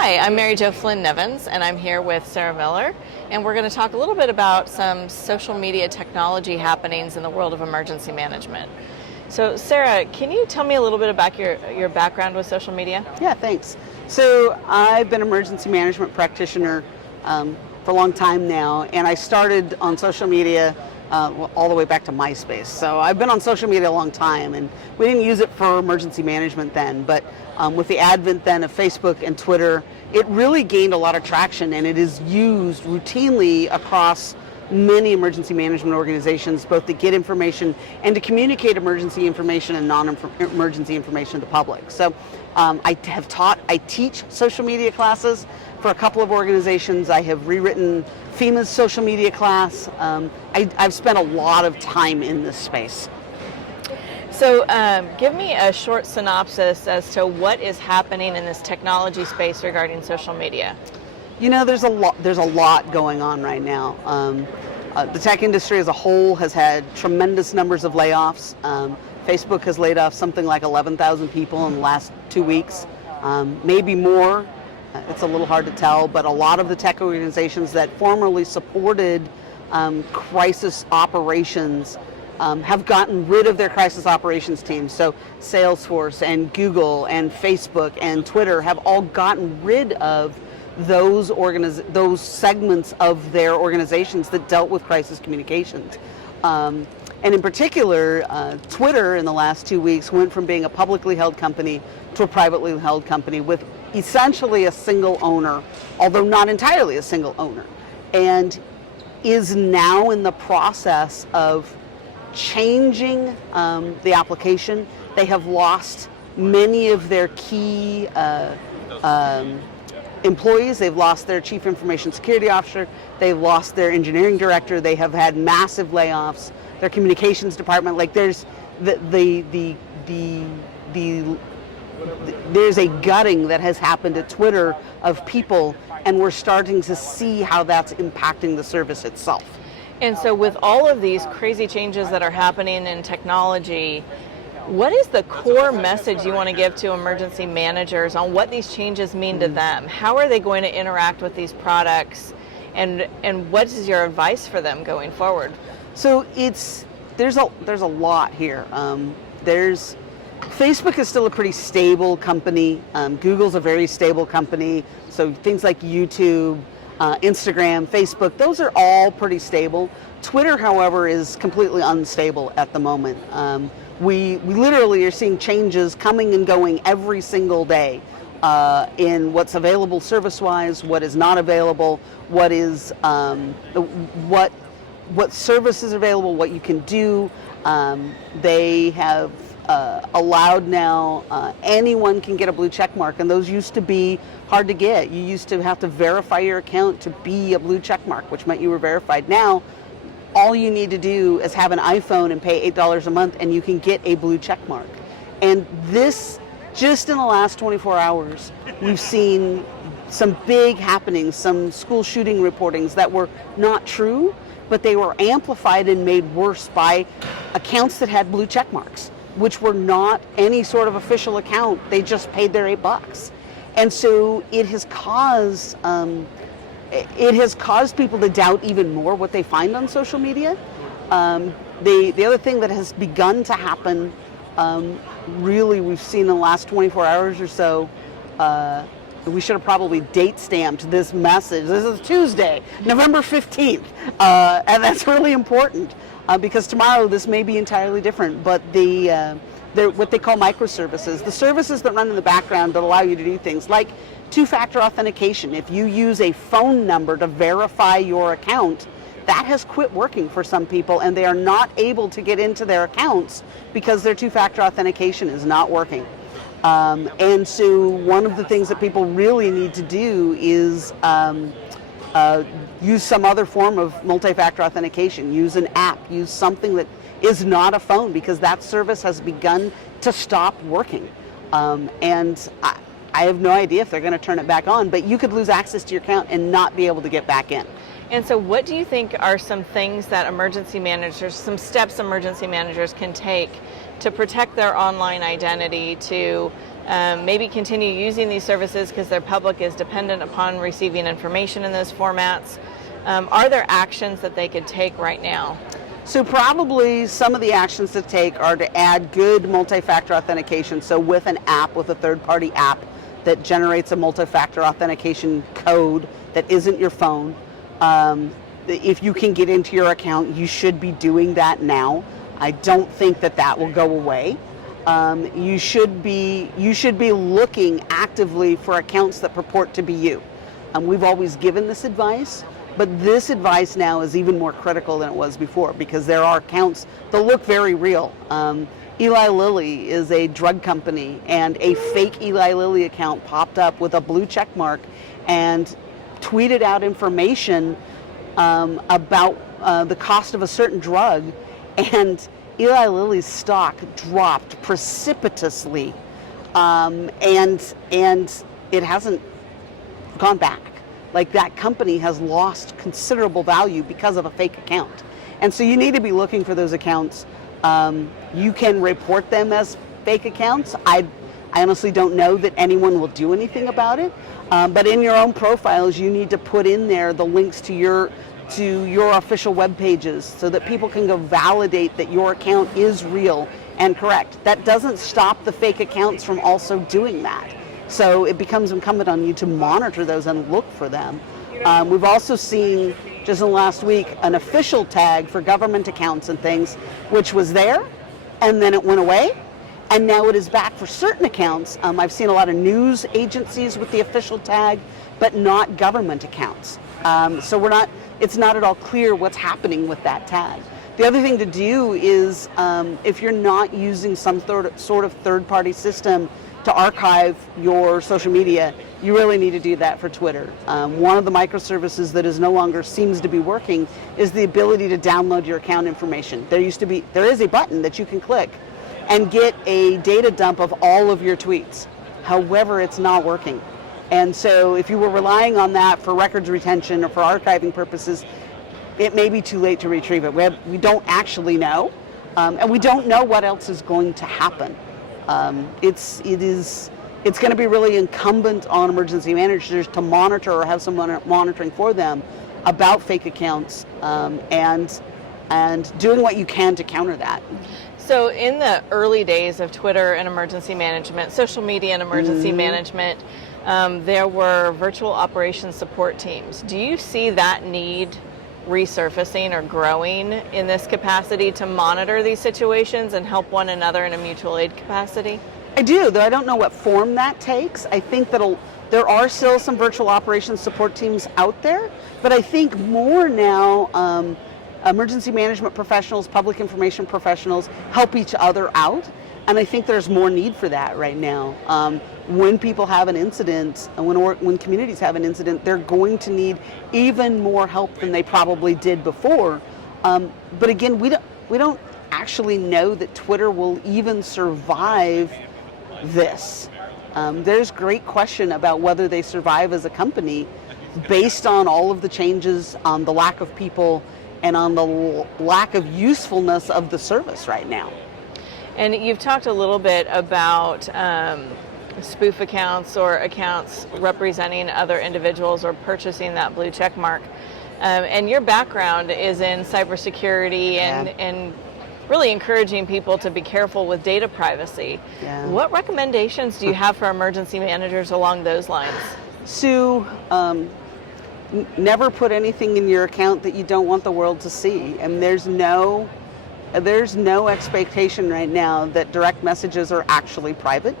Hi, I'm Mary Jo Flynn Nevins, and I'm here with Sarah Miller, and we're going to talk a little bit about some social media technology happenings in the world of emergency management. So, Sarah, can you tell me a little bit about your background with social media? Yeah, thanks. So I've been an emergency management practitioner for a long time now, and I started on social media all the way back to MySpace. So I've been on social media a long time, and we didn't use it for emergency management then, but with the advent then of Facebook and Twitter, it really gained a lot of traction, and it is used routinely across many emergency management organizations, both to get information and to communicate emergency information and non-emergency information to the public. So I teach social media classes for a couple of organizations. I have rewritten FEMA's social media class. I've spent a lot of time in this space. So give me a short synopsis as to what is happening in this technology space regarding social media. You know, there's a lot going on right now. The tech industry as a whole has had tremendous numbers of layoffs. Facebook has laid off something like 11,000 people in the last 2 weeks, maybe more. It's a little hard to tell, but a lot of the tech organizations that formerly supported crisis operations have gotten rid of their crisis operations teams. So Salesforce and Google and Facebook and Twitter have all gotten rid of those segments of their organizations that dealt with crisis communications. And in particular, Twitter in the last 2 weeks went from being a publicly held company to a privately held company with essentially a single owner, although not entirely a single owner, and is now in the process of changing the application. They have lost many of their key employees. They've lost their chief information security officer. They've lost their engineering director. They have had massive layoffs. Their communications department, like there's there's a gutting that has happened at Twitter of people, and we're starting to see how that's impacting the service itself. And so with all of these crazy changes that are happening in technology, what is the core message you want to give to emergency managers on what these changes mean to them? How are they going to interact with these products, and what is your advice for them going forward? So there's a lot here. Facebook is still a pretty stable company. Google's a very stable company. So things like YouTube, Instagram, Facebook, those are all pretty stable. Twitter, however, is completely unstable at the moment. We literally are seeing changes coming and going every single day in what's available service-wise, what is not available, what service is available, what you can do. They have allowed now anyone can get a blue check mark, and those used to be hard to get. You used to have to verify your account to be a blue check mark, which meant you were verified. Now, all you need to do is have an iPhone and pay $8 a month, and you can get a blue check mark. And this, just in the last 24 hours, we've seen some big happenings, some school shooting reportings that were not true, but they were amplified and made worse by accounts that had blue check marks, which were not any sort of official account. They just paid their $8. And so it has caused people to doubt even more what they find on social media. The other thing that has begun to happen, really we've seen in the last 24 hours or so, we should have probably date stamped this message. This is Tuesday, November 15th, and that's really important because tomorrow this may be entirely different, but they're what they call microservices, the services that run in the background that allow you to do things like two-factor authentication. If you use a phone number to verify your account, that has quit working for some people, and they are not able to get into their accounts because their two-factor authentication is not working. And so one of the things that people really need to do is use some other form of multi-factor authentication, use an app, use something that is not a phone, because that service has begun to stop working. And I have no idea if they're going to turn it back on, but you could lose access to your account and not be able to get back in. And so what do you think are some things that emergency managers, some steps emergency managers can take to protect their online identity, to maybe continue using these services because their public is dependent upon receiving information in those formats. Are there actions that they could take right now? So probably some of the actions to take are to add good multi-factor authentication. So with an app, with a third-party app that generates a multi-factor authentication code that isn't your phone. If you can get into your account, you should be doing that now. I don't think that that will go away. You should be looking actively for accounts that purport to be you. We've always given this advice, but this advice now is even more critical than it was before because there are accounts that look very real. Eli Lilly is a drug company, and a fake Eli Lilly account popped up with a blue check mark and tweeted out information about the cost of a certain drug, and Eli Lilly's stock dropped precipitously, and it hasn't gone back. Like, that company has lost considerable value because of a fake account. And so you need to be looking for those accounts. You can report them as fake accounts. I honestly don't know that anyone will do anything about it. But in your own profiles, you need to put in there the links to your official web pages so that people can go validate that your account is real and correct. That doesn't stop the fake accounts from also doing that. So it becomes incumbent on you to monitor those and look for them. We've also seen, just in the last week, an official tag for government accounts and things, which was there, and then it went away, and now it is back for certain accounts. I've seen a lot of news agencies with the official tag, but not government accounts. So it's not at all clear what's happening with that tag. The other thing to do is, if you're not using some sort of third-party system to archive your social media, you really need to do that for Twitter. One of the microservices that is no longer seems to be working is the ability to download your account information. There is a button that you can click and get a data dump of all of your tweets. However, it's not working. And so if you were relying on that for records retention or for archiving purposes, it may be too late to retrieve it. We don't actually know, and we don't know what else is going to happen. It's going to be really incumbent on emergency managers to monitor or have someone monitoring for them about fake accounts, and doing what you can to counter that. So in the early days of Twitter and emergency management, social media and emergency management, there were virtual operations support teams. Do you see that need resurfacing or growing in this capacity to monitor these situations and help one another in a mutual aid capacity? I do, though I don't know what form that takes. I think that there are still some virtual operations support teams out there, but I think more now emergency management professionals, public information professionals help each other out, and I think there's more need for that right now. When people have an incident, and when communities have an incident, they're going to need even more help than they probably did before. But again, we don't actually know that Twitter will even survive this. There's great question about whether they survive as a company based on all of the changes, on the lack of people, and on the lack of usefulness of the service right now. And you've talked a little bit about spoof accounts or accounts representing other individuals or purchasing that blue check mark. And your background is in cybersecurity and really encouraging people to be careful with data privacy. Yeah. What recommendations do you have for emergency managers along those lines? Sue, never put anything in your account that you don't want the world to see. And there's no expectation right now that direct messages are actually private.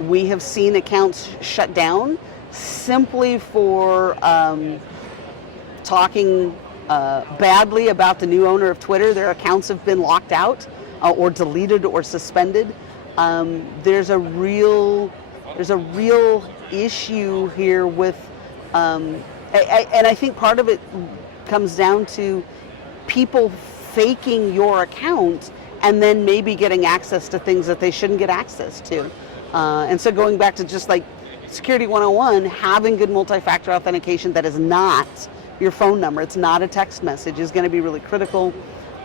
We have seen accounts shut down simply for talking badly about the new owner of Twitter. Their accounts have been locked out or deleted or suspended. There's a real issue here with, and I think part of it comes down to people faking your account and then maybe getting access to things that they shouldn't get access to. And so going back to just like Security 101, having good multi-factor authentication that is not your phone number, it's not a text message, is going to be really critical.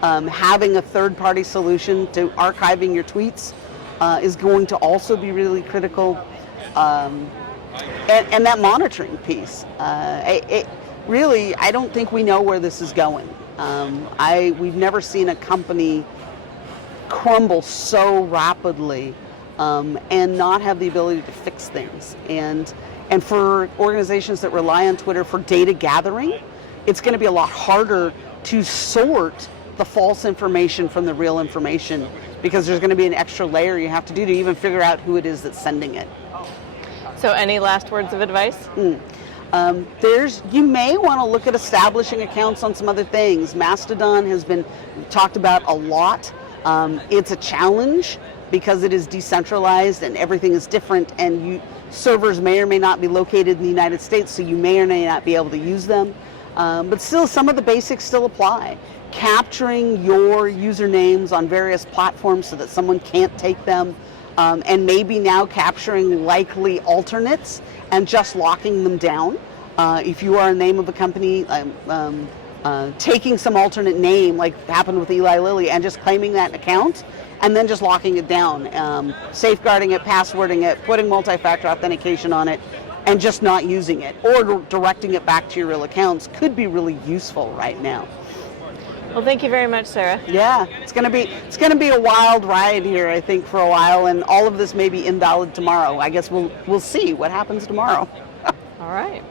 Having a third-party solution to archiving your tweets is going to also be really critical, and that monitoring piece. Really, I don't think we know where this is going. We've never seen a company crumble so rapidly and not have the ability to fix things. And for organizations that rely on Twitter for data gathering, it's going to be a lot harder to sort the false information from the real information, because there's going to be an extra layer you have to do to even figure out who it is that's sending it. So any last words of advice? You may want to look at establishing accounts on some other things. Mastodon has been talked about a lot. It's a challenge because it is decentralized and everything is different, and servers may or may not be located in the United States, so you may or may not be able to use them. But still, some of the basics still apply. Capturing your usernames on various platforms so that someone can't take them, and maybe now capturing likely alternates and just locking them down. If you are a name of a company, taking some alternate name, like happened with Eli Lilly, and just claiming that account, and then just locking it down, safeguarding it, passwording it, putting multi-factor authentication on it, and just not using it, or directing it back to your real accounts could be really useful right now. Well, thank you very much, Sarah. Yeah, it's going to be a wild ride here, I think, for a while, and all of this may be invalid tomorrow. I guess we'll see what happens tomorrow. All right.